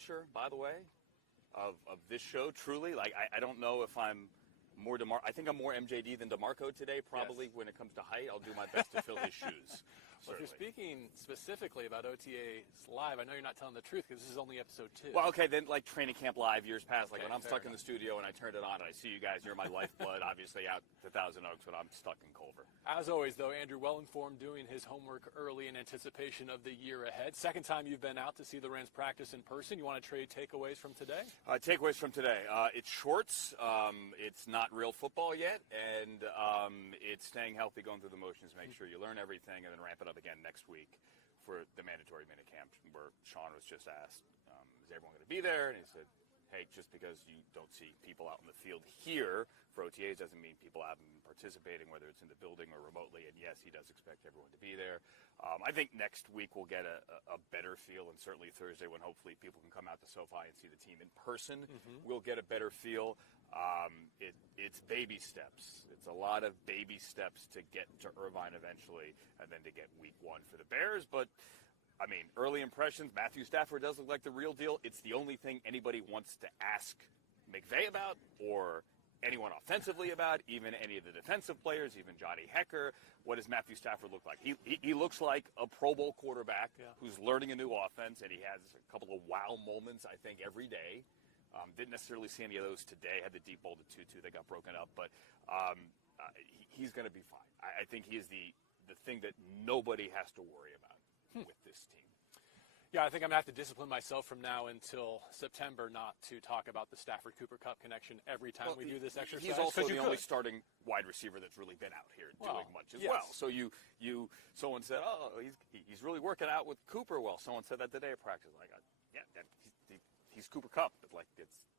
watcher, by the way, of this show, truly. Like, I don't know if I'm more I think I'm more MJD than DeMarco today, probably. Yes. When it comes to height. I'll do my best to fill his shoes. Well, if you're speaking specifically about OTAs Live, I know you're not telling the truth because this is only episode 2. Well, okay, then like Training Camp Live years past, like when I'm stuck in enough. the studio and I turned it on and I see you guys, you're my lifeblood, obviously out to Thousand Oaks when I'm stuck in Culver. As always, though, Andrew, well-informed, doing his homework early in anticipation of the year ahead. Second time you've been out to see the Rams practice in person. You want to trade takeaways from today? Takeaways from today. It's shorts. It's not real football yet. And it's staying healthy, going through the motions, make sure you learn everything, and then ramp it up again next week for the mandatory minicamp, where Sean was just asked, is everyone going to be there? And he said, hey, just because you don't see people out in the field here for OTAs doesn't mean people haven't been participating, whether it's in the building or remotely. And yes, he does expect everyone to be there. I think next week we'll get a better feel, and certainly Thursday when hopefully people can come out to SoFi and see the team in person, we'll get a better feel. It's baby steps. It's a lot of baby steps to get to Irvine eventually, and then to get week 1 for the Bears. But I mean, early impressions, Matthew Stafford does look like the real deal. It's the only thing anybody wants to ask McVay about, or anyone offensively about, even any of the defensive players, even Johnny Hecker. What does Matthew Stafford look like? He looks like a Pro Bowl quarterback who's learning a new offense, and he has a couple of wow moments, I think, every day. Didn't necessarily see any of those today. Had the deep ball to Tutu that got broken up, but he's going to be fine. I think he is the thing that nobody has to worry about with this team. Yeah, I think I'm going to have to discipline myself from now until September not to talk about the Stafford-Cooper Cup connection every time we do this exercise. He's also the only starting wide receiver that's really been out here doing much as well. So someone said, oh, he's really working out with Cooper. Well, someone said that today at practice. Like, he's Cooper Cup, but like it's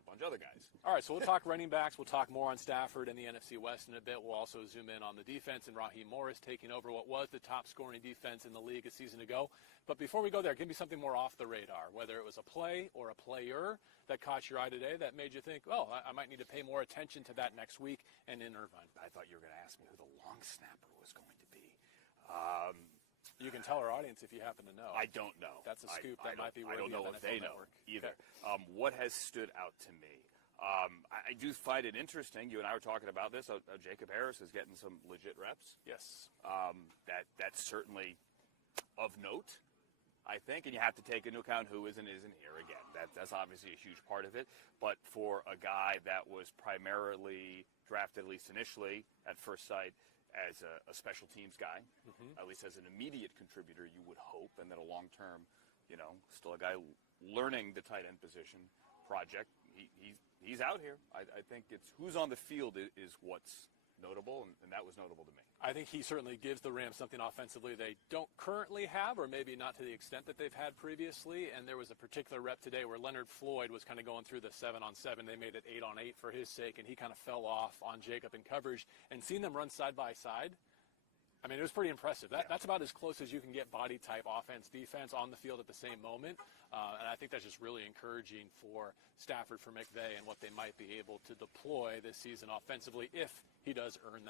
a bunch of other guys. All right, so we'll talk running backs. We'll talk more on Stafford and the NFC West in a bit. We'll also zoom in on the defense and Raheem Morris taking over what was the top scoring defense in the league a season ago. But before we go there, give me something more off the radar, whether it was a play or a player that caught your eye today that made you think, oh, I might need to pay more attention to that next week and in Irvine. I thought you were going to ask me who the long snapper was going to be. You can tell our audience if you happen to know. I don't know. That's a scoop that might be worthy I don't know of if they Network. know either. Okay. What has stood out to me? I do find it interesting. You and I were talking about this. Jacob Harris is getting some legit reps. Yes. That's certainly of note, I think, and you have to take into account who is and isn't here again. That's obviously a huge part of it. But for a guy that was primarily drafted, at least initially, at first sight, as a special teams guy, at least as an immediate contributor, you would hope, and then a long-term, still a guy learning the tight end position project. He's out here. I think it's who's on the field is what's notable, and that was notable to me. I think he certainly gives the Rams something offensively they don't currently have, or maybe not to the extent that they've had previously. And there was a particular rep today where Leonard Floyd was kind of going through the 7-on-7. They made it 8-on-8 for his sake, and he kind of fell off on Jacob in coverage. And seeing them run side by side, I mean, it was pretty impressive. That's about as close as you can get body type offense, defense on the field at the same moment. And I think that's just really encouraging for Stafford, for McVay, and what they might be able to deploy this season offensively if he does earn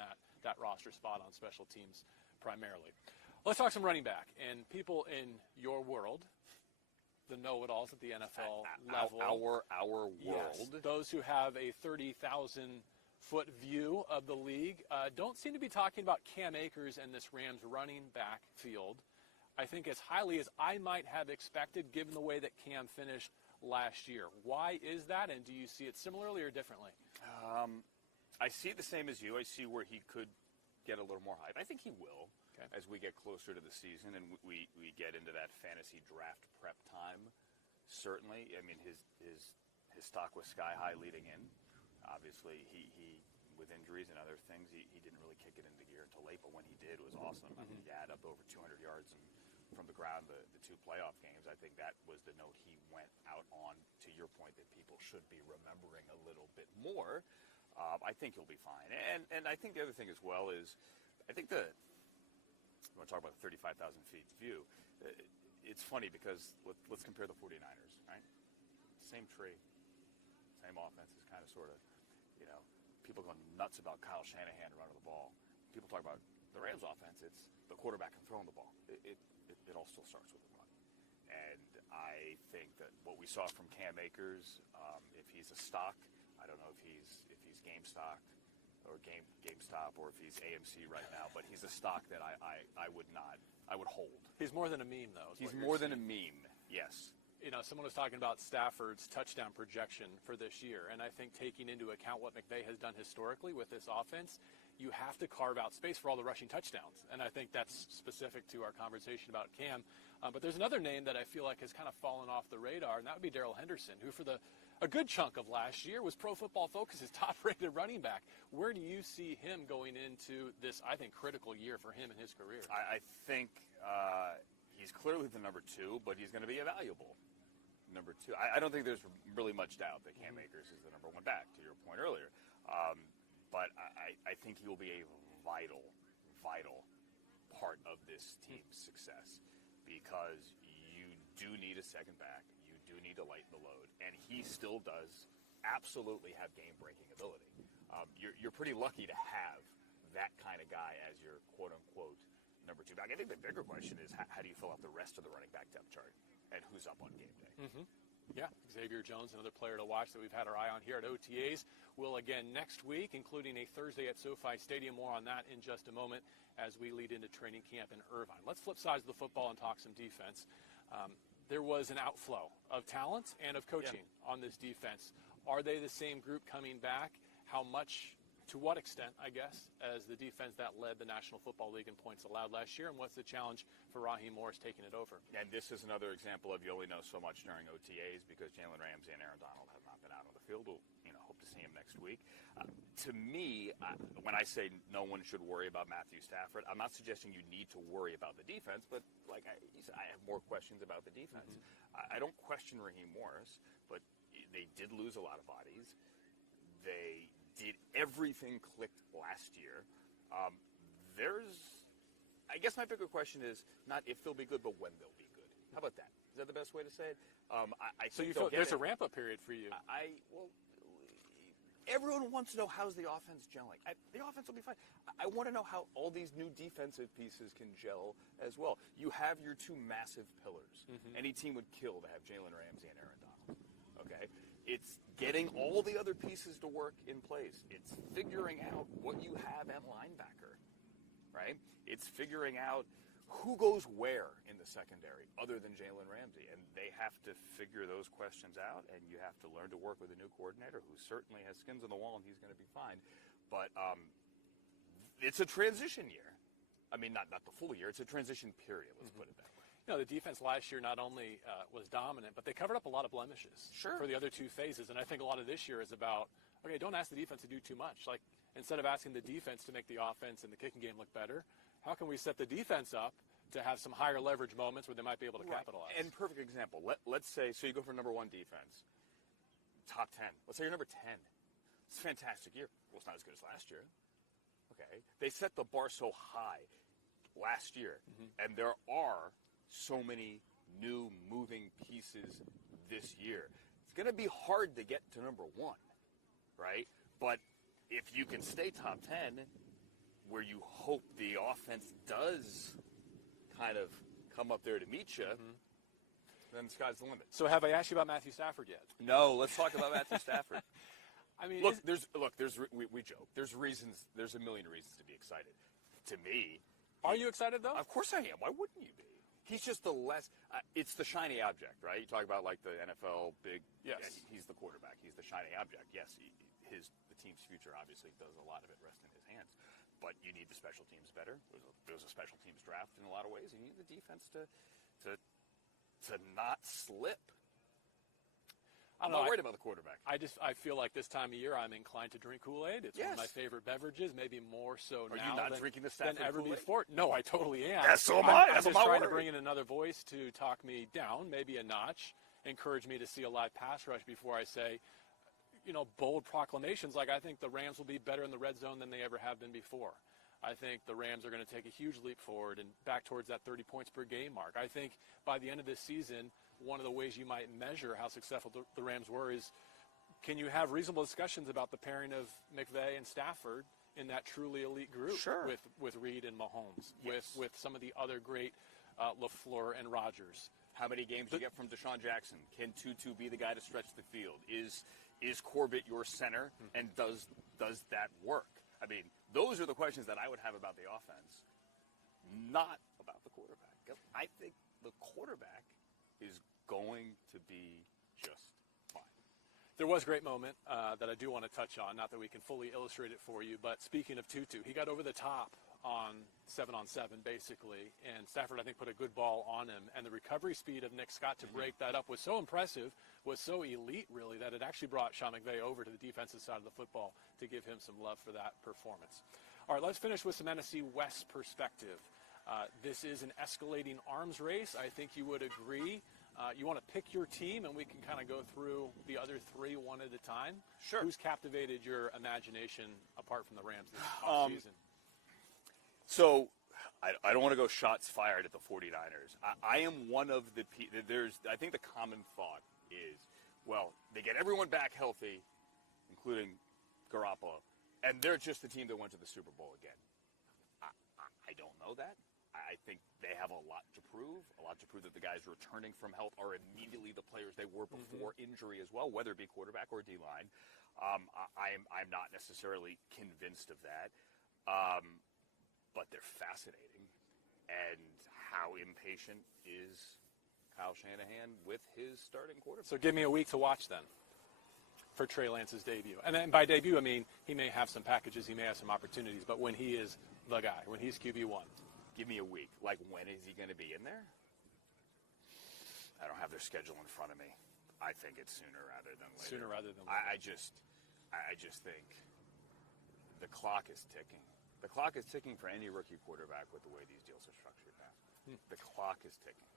that roster spot on special teams primarily. Let's talk some running back. And people in your world, the know-it-alls at the NFL level. Our world. Yes, those who have a 30,000-foot view of the league don't seem to be talking about Cam Akers and this Rams running back field, I think, as highly as I might have expected, given the way that Cam finished last year. Why is that, and do you see it similarly or differently? I see it the same as you. I see where he could get a little more hype. I think he will as we get closer to the season and we get into that fantasy draft prep time. Certainly, I mean, his stock was sky high leading in. Obviously, he with injuries and other things, he didn't really kick it into gear until late, but when he did, it was awesome. I mean, he had up over 200 yards from the ground the 2 playoff games. I think that was the note he went out on, to your point, that people should be remembering a little bit more. I think he'll be fine. And I think the other thing as well is, I think I want to talk about the 35,000 feet view. It's funny because let's compare the 49ers, right? Same tree, same offenses, kind of sort of, people going nuts about Kyle Shanahan running the ball. People talk about the Rams offense. It's the quarterback and throwing the ball. It all still starts with a run. And I think that what we saw from Cam Akers, if he's a stock, I don't know if he's GameStop or GameStop or if he's AMC right now, but he's a stock that I would hold. He's more than a meme, though. He's more than a meme, yes. You know, someone was talking about Stafford's touchdown projection for this year, and I think taking into account what McVay has done historically with this offense, you have to carve out space for all the rushing touchdowns, and I think that's specific to our conversation about Cam. But there's another name that I feel like has kind of fallen off the radar, and that would be Darrell Henderson, who for a good chunk of last year was Pro Football Focus's top-rated running back. Where do you see him going into this, I think, critical year for him in his career? I think he's clearly the number 2, but he's going to be a valuable number 2. I don't think there's really much doubt that Cam Akers is the number 1 back, to your point earlier. But I think he will be a vital part of this team's success because you do need a second back. You do need to lighten the load. And he still does absolutely have game-breaking ability. You're pretty lucky to have that kind of guy as your quote-unquote number 2 back. I think the bigger question is how do you fill out the rest of the running back depth chart and who's up on game day? Mm-hmm. Yeah, Xavier Jones, another player to watch that we've had our eye on here at OTAs, will again next week, including a Thursday at SoFi Stadium. More on that in just a moment as we lead into training camp in Irvine. Let's flip sides of the football and talk some defense. There was an outflow of talent and of coaching on this defense. Are they the same group coming back? How much, to what extent, I guess, as the defense that led the National Football League in points allowed last year? And what's the challenge for Raheem Morris taking it over? And this is another example of you only know so much during OTAs because Jalen Ramsey and Aaron Donald have not been out on the field. We'll hope to see him next week. To me, when I say no one should worry about Matthew Stafford, I'm not suggesting you need to worry about the defense, but like I have more questions about the defense. Mm-hmm. I don't question Raheem Morris, but they did lose a lot of bodies. They did everything clicked last year. I guess my bigger question is not if they'll be good, but when they'll be good. How about that? Is that the best way to say it? So you feel there's a ramp-up period for you? Everyone wants to know how's the offense gelling. The offense will be fine. I want to know how all these new defensive pieces can gel as well. You have your 2 massive pillars. Mm-hmm. Any team would kill to have Jalen Ramsey and Aaron Donald. Okay? It's getting all the other pieces to work in place. It's figuring out what you have at linebacker, right? It's figuring out who goes where in the secondary other than Jalen Ramsey. And they have to figure those questions out, and you have to learn to work with a new coordinator who certainly has skins on the wall, and he's going to be fine. But it's a transition year. I mean, not the full year. It's a transition period, let's put it that way. You know, the defense last year not only was dominant, but they covered up a lot of blemishes for the other 2 phases. And I think a lot of this year is about, okay, don't ask the defense to do too much. Like, instead of asking the defense to make the offense and the kicking game look better, how can we set the defense up to have some higher leverage moments where they might be able to capitalize? And perfect example. Let's say, so you go for number 1 defense, top 10. Let's say you're number 10. It's a fantastic year. Well, it's not as good as last year. Okay. They set the bar so high last year, and there are so many new moving pieces this year. It's going to be hard to get to number 1, right? But if you can stay top 10, where you hope the offense does kind of come up there to meet you, then the sky's the limit. So have I asked you about Matthew Stafford yet? No, let's talk about Matthew Stafford. I mean, we joke. There's a million reasons to be excited. To me, are you excited though? Of course I am. Why wouldn't you be? He's just it's the shiny object, right? You talk about like the NFL big. Yes. Yeah, he's the quarterback. He's the shiny object. Yes, the team's future obviously does a lot of it rest in his hands. But you need the special teams better. There's a special teams draft in a lot of ways. You need the defense to not slip. I'm not worried about the quarterback. I feel like this time of year I'm inclined to drink Kool-Aid. It's one of my favorite beverages, maybe more so Are now you not drinking the Stafford than ever Kool-Aid? before. No, I totally am. Yes, so am I. I'm just trying to bring in another voice to talk me down, maybe a notch, encourage me to see a live pass rush before I say, bold proclamations like I think the Rams will be better in the red zone than they ever have been before. I think the Rams are going to take a huge leap forward and back towards that 30 points per game mark. I think by the end of this season, one of the ways you might measure how successful the Rams were is can you have reasonable discussions about the pairing of McVay and Stafford in that truly elite group with Reed and Mahomes, with some of the other great LaFleur and Rodgers. how many games you get from Deshaun Jackson. Can Tutu be the guy to stretch the field? Is Corbett your center, and does that work? I mean, those are the questions that I would have about the offense, not about the quarterback. I think the quarterback is going to be just fine. There was a great moment that I do want to touch on, not that we can fully illustrate it for you, but speaking of Tutu, he got over the top on 7-on-7 basically, and Stafford, I think, put a good ball on him, and the recovery speed of Nick Scott to break that up was so impressive, was so elite really, that it actually brought Sean McVay over to the defensive side of the football to give him some love for that performance. All right, let's finish with some NFC West perspective. This is an escalating arms race. I think you would agree. You want to pick your team, and we can kind of go through the other three one at a time. Sure. Who's captivated your imagination apart from the Rams this offseason? So I don't want to go shots fired at the 49ers. I am one of the people. I think the common thought is, well, they get everyone back healthy, including Garoppolo, and they're just the team that went to the Super Bowl again. I don't know that. I think they have a lot to prove that the guys returning from health are immediately the players they were before injury as well, whether it be quarterback or D-line. I'm not necessarily convinced of that, but they're fascinating. And how impatient is Kyle Shanahan with his starting quarterback? So give me a week to watch then for Trey Lance's debut. And then by debut, I mean he may have some packages, he may have some opportunities, but when he is the guy, when he's QB1. Give me a week. Like, when is he going to be in there? I don't have their schedule in front of me. I think it's sooner rather than later. Sooner rather than later. I just think the clock is ticking. The clock is ticking for any rookie quarterback with the way these deals are structured now. The clock is ticking.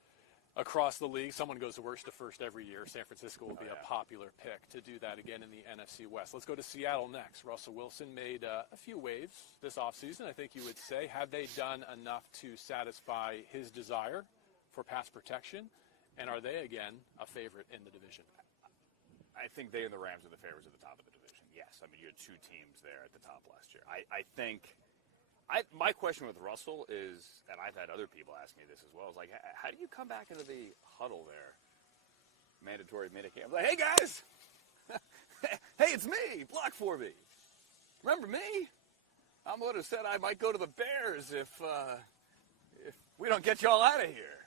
Across the league, someone goes worst to first every year. San Francisco will be a yeah. popular pick to do that again in the NFC West. Let's go to Seattle next. Russell Wilson made a few waves this offseason, I think you would say. Have they done enough to satisfy his desire for pass protection? And are they, again, a favorite in the division? I think they and the Rams are the favorites at the top of the division. Yes, I mean, you had two teams there at the top last year. I think my question with Russell is, and I've had other people ask me this as well, is like, how do you come back into the huddle there, mandatory minicamp? Like, hey, guys, hey, it's me, block for me. Remember me? I'm the one who said I might go to the Bears if we don't get y'all out of here.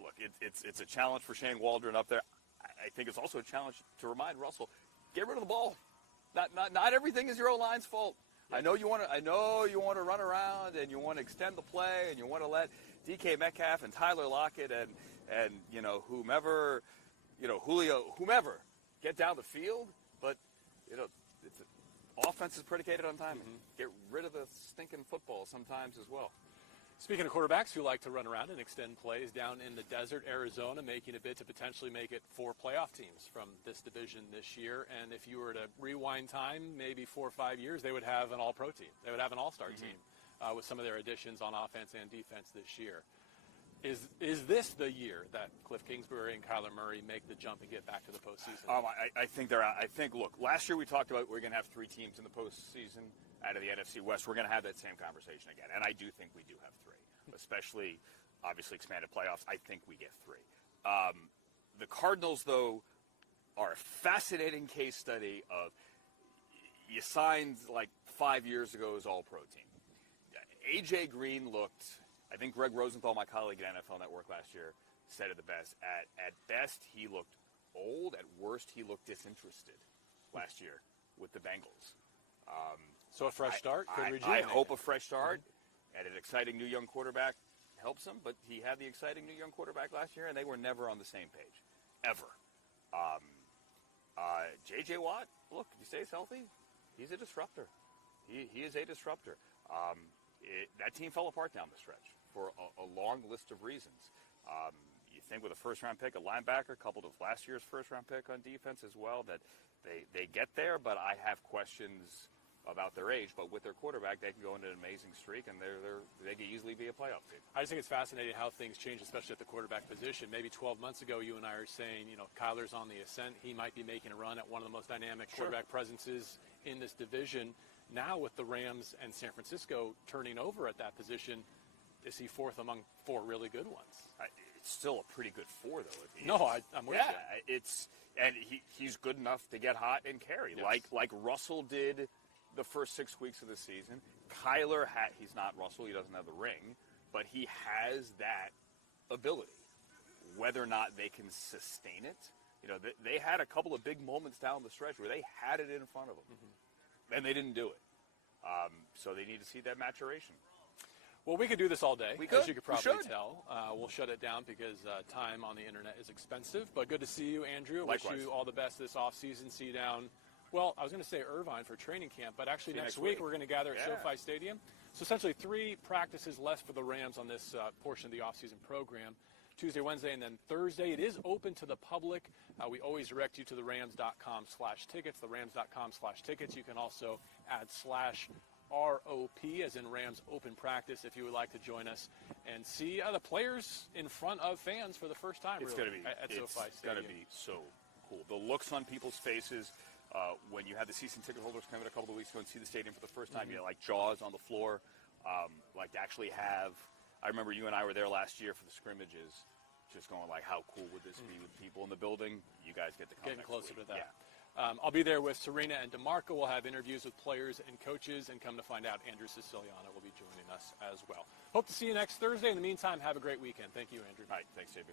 Look, it's a challenge for Shane Waldron up there. I think it's also a challenge to remind Russell, get rid of the ball. Not everything is your O-line's fault. I know you want to run around and you want to extend the play and you want to let DK Metcalf and Tyler Lockett and whomever, Julio, whomever get down the field, but offense is predicated on timing. Get rid of the stinking football sometimes as well. Speaking of quarterbacks who like to run around and extend plays, down in the desert, Arizona making a bid to potentially make it 4 playoff teams from this division this year. And if you were to rewind time, maybe 4 or 5 years, they would have an all-pro team. They would have an all-star team with some of their additions on offense and defense this year. Is this the year that Cliff Kingsbury and Kyler Murray make the jump and get back to the postseason? I think they're out. I think, look, last year we talked about we're going to have 3 teams in the postseason out of the NFC West. We're going to have that same conversation again. And I do think we do have 3, especially, obviously, expanded playoffs. I think we get 3. The Cardinals, though, are a fascinating case study of you signed like 5 years ago as all-pro team. A.J. Green looked, I think Greg Rosenthal, my colleague at NFL Network last year, said it the best. At best, he looked old. At worst, he looked disinterested last year with the Bengals. So a fresh start could I rejuvenate. hope a fresh start and an exciting new young quarterback helps him, but he had the exciting new young quarterback last year, and they were never on the same page, ever. J.J. Watt, look, if he stays healthy, he's a disruptor. He is a disruptor. That team fell apart down the stretch for a long list of reasons. You think with a first-round pick, a linebacker, coupled with last year's first-round pick on defense as well, that they get there, but I have questions about their age, but with their quarterback, they can go into an amazing streak, and they can easily be a playoff team. I just think it's fascinating how things change, especially at the quarterback position. Maybe 12 months ago, you and I were saying, Kyler's on the ascent. He might be making a run at one of the most dynamic quarterback presences in this division. Now, with the Rams and San Francisco turning over at that position, is he 4th among 4 really good ones? still a pretty good 4, though. No, I'm with you. And he's good enough to get hot and carry, Yes. like Russell did the first 6 weeks of the season. Kyler, he's not Russell, he doesn't have the ring, but he has that ability. Whether or not they can sustain it, they had a couple of big moments down the stretch where they had it in front of them, and they didn't do it. So they need to see that maturation. Well, we could do this all day, We could. as you could We probably should. tell. We'll shut it down because time on the internet is expensive. But good to see you, Andrew. Likewise. Wish you all the best this offseason. See you down, well, I was going to say Irvine for training camp, but actually See you next next week week. we're going to gather at Yeah. SoFi Stadium. So essentially 3 practices left for the Rams on this portion of the offseason program. Tuesday, Wednesday, and then Thursday. It is open to the public. We always direct you to the Rams.com/tickets, the Rams.com/tickets. You can also add /ROP, as in Rams Open Practice, if you would like to join us and see the players in front of fans for the first time. It's really, going to be at SoFi it's going Stadium. to be so cool. The looks on people's faces when you had the season ticket holders come in a couple of weeks ago and see the stadium for the first time. Like jaws on the floor, like to actually have. I remember you and I were there last year for the scrimmages, just going like, how cool would this be with people in the building? You guys get to come Getting next closer week. to that. Yeah. I'll be there with Serena and DeMarco. We'll have interviews with players and coaches, and come to find out, Andrew Siciliano will be joining us as well. Hope to see you next Thursday. In the meantime, have a great weekend. Thank you, Andrew. All right, thanks, JB.